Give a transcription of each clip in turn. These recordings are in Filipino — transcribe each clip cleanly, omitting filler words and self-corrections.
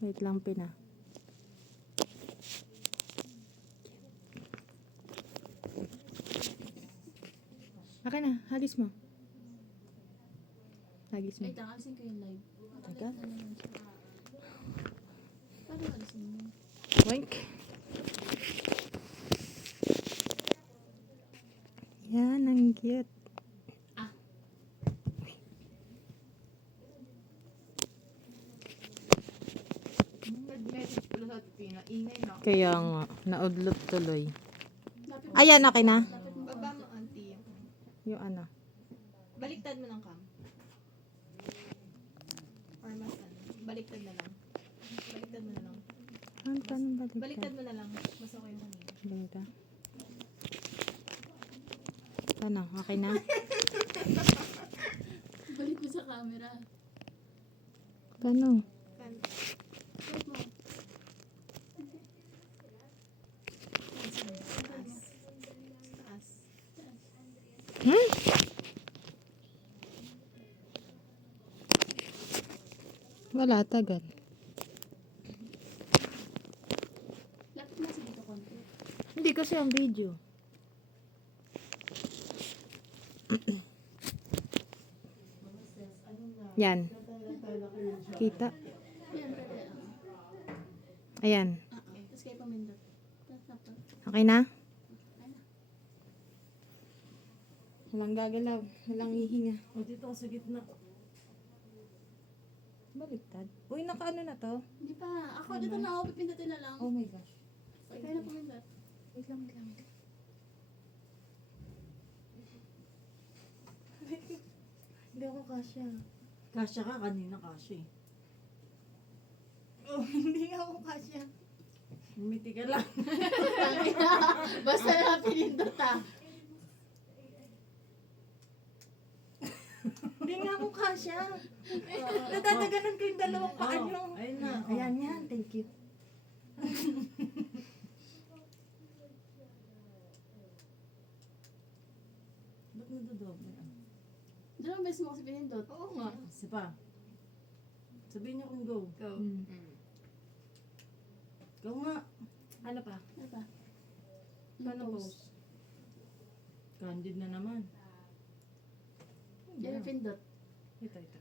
Wait lang, Pina. Akin na, hagis mo. Hagis mo. Ay, takasin ko yung live. Teka. Paano alisin mo? Boink. Yan, ang cute. Ah. Nag-message pala sa Pina. Ingay na. Kaya nga, naudlot tuloy. Lapit mo. Ayan, akin na. Lapit mo. Baba mo, auntie. Yung ano. Baliktad mo ng cam. Or mas ano. Baliktad na lang. Baliktad mo na lang. Paano baliktad? Baliktad mo na lang. Mas okay yung kanina. Baliktad. Ano, okay na? Balik mo sa camera. Paano? Balik mo. Taas. Hmm? Wala, tagal. Lapit mo sa dito konti. Hindi kasi ang video. Yan. Kita. Yan, pwede. Ayan. Tapos kayo pamindot. Tapos. Okay na? Ay na. Walang gagalaw. Walang hihinga. O, dito ako sa gitna. Baliktad. Uy, nakaano na to? Hindi pa. Ako dito na ako. Pipindutin na lang. Oh my gosh. Kayo na pamindot. Wait lang, wait lang. Hindi ako kasya. Kasya ka, kanina kasya eh. Oh, hindi ako kasya. Umiti ka lang. Basta na pinindot ah. Hindi nga ako kasya. Nadadaganan ko yung dalawang paa Oo, nyo. ayun na. oh. Ayan yan, thank you. Ba't nadodoble? Dalawang beses mo kasi pinindot. Oo nga. Kasi pa. Sabihin niyo kung go. Go. Mm. Go nga. Ano pa? Ano pa? Paano pose? Candid na naman. Diyan pindot. Ito, ito.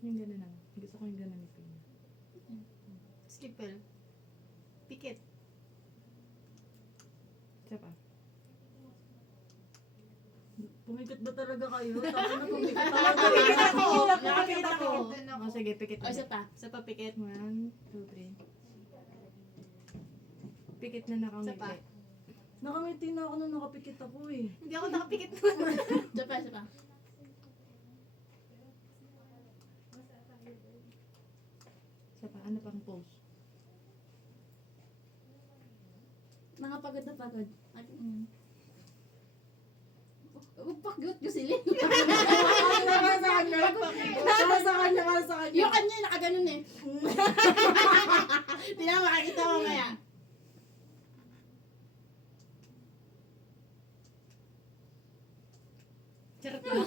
Yung gano'n lang. Gusto ko yung gano'n ni Pina. Skipple. Pikit. Isa pa. Pumikit ba talaga kayo? Tapos na pumikit talaga. Nakapikit ako! Nakapikit ako. Oh, sige, pikit O, isa pa. Sa papikit. 1, 2, 3. Pikit na Isa pa. nakangiti. Nakangiti na ako nung nakapikit ako eh. Hindi ako nakapikit nun. Isa pa, isa pa. Isa pa, ano pang pose? Mga pagod na pagod. Pagod ko sila. Para sa kanya. Para sa kanya, para sa kanya. Yung kanya nakaganon eh. Hindi na makakita mo kaya. Charot lang.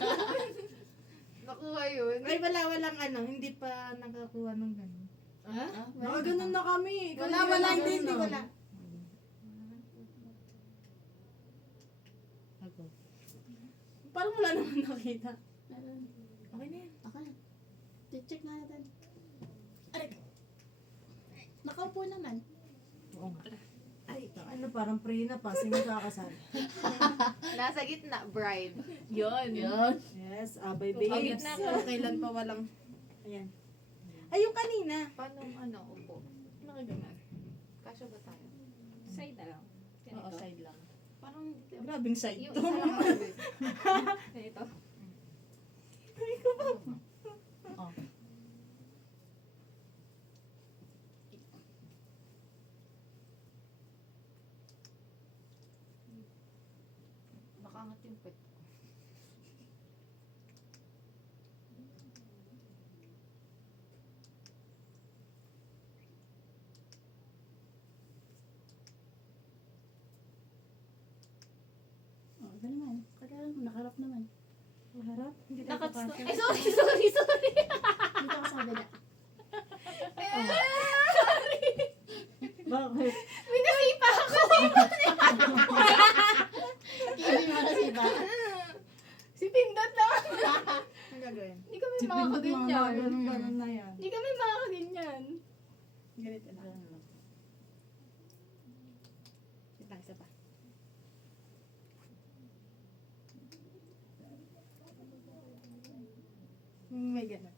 Nakuha yun. Ay, walang ano, hindi pa nakakuha ng gano'n. Ha? Nakaganon na kami. Ikaw Wala, hindi ka wala, naganon hindi, na. wala. Ako. Parang wala naman nakita. Meron. Okay na yan. Okay. Check na natin. Aray. Nakaupo naman. Oo nga. Ay, ano parang pray na pa. Sino kakasal? Nasa gitna, bride. Yun. Yun. Yes, abay Pag babes. gitna ko, kailan pa walang... Ayan. Ay, yung kanina. Paano upo? Nakaganan. Kasya ba tayo? Side na lang. Oo, side lang. Parang Grabing side yung to. isa lang ako din. Ganito. Oh. Nakaangat yung pet. Oh, Ba naman? Nakarap naman. Maharap? Hindi tayo Nakats- kakasya. Ay, sorry. Dito ka sa kabila. Bakit? Minasipa ako. Hindi mo nasiba. Si Pindot lang. Ang gagawin? Hindi kami Si Pindot mga makakaganyan. ganun na yan. Hindi kami makakaganyan. Ganito na. Isa pa. May ganun.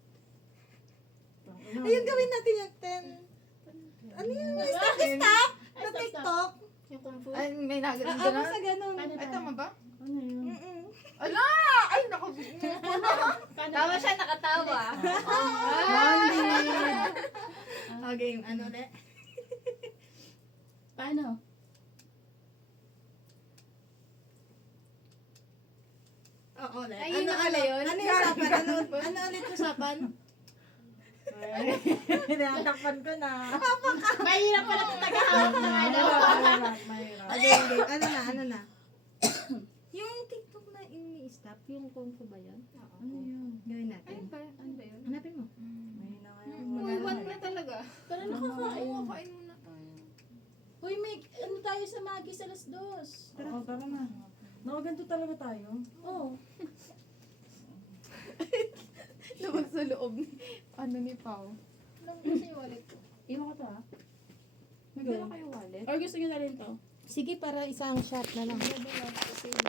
Ayun, gawin natin yung 10. Ano yun? Stop! Stop! Sa TikTok? Yung kung fu. Ay, may nagaling Ako sa ganun. Paano, Ay, tama ba? Ano yun? Mm-mm. Ala! Ay, naku. Tama siya, nakatawa. Okay, ano ulit? Paano? Oo, ulit. Ay, yun na pala yun. Ano yung usapan? Ano ulit yung usapan? Hinatakpan ko na. Mahirap pala kung tagahawak ng ano. Mahirap. Okay. Ano na? Yung TikTok na ini-stop, yung kung fu ba yan? Ano yun? Gawin Ano natin. ba? Ano ba yun? Hanapin mo. Mahina kayo. Uy, what na talaga? Pero nakakain. Kain muna tayo. Uy, may ano tayo sa Magi sa alas 2. Oo, tara na. Nakaganto talaga tayo. Oo. Lumag sa loob ni, ano ni Pao. Alam ko siya yung wallet ko. Iwan ko to ha. May gano'n kayo wallet? Or gusto niyo na rin to? Sige, para isang shot na lang.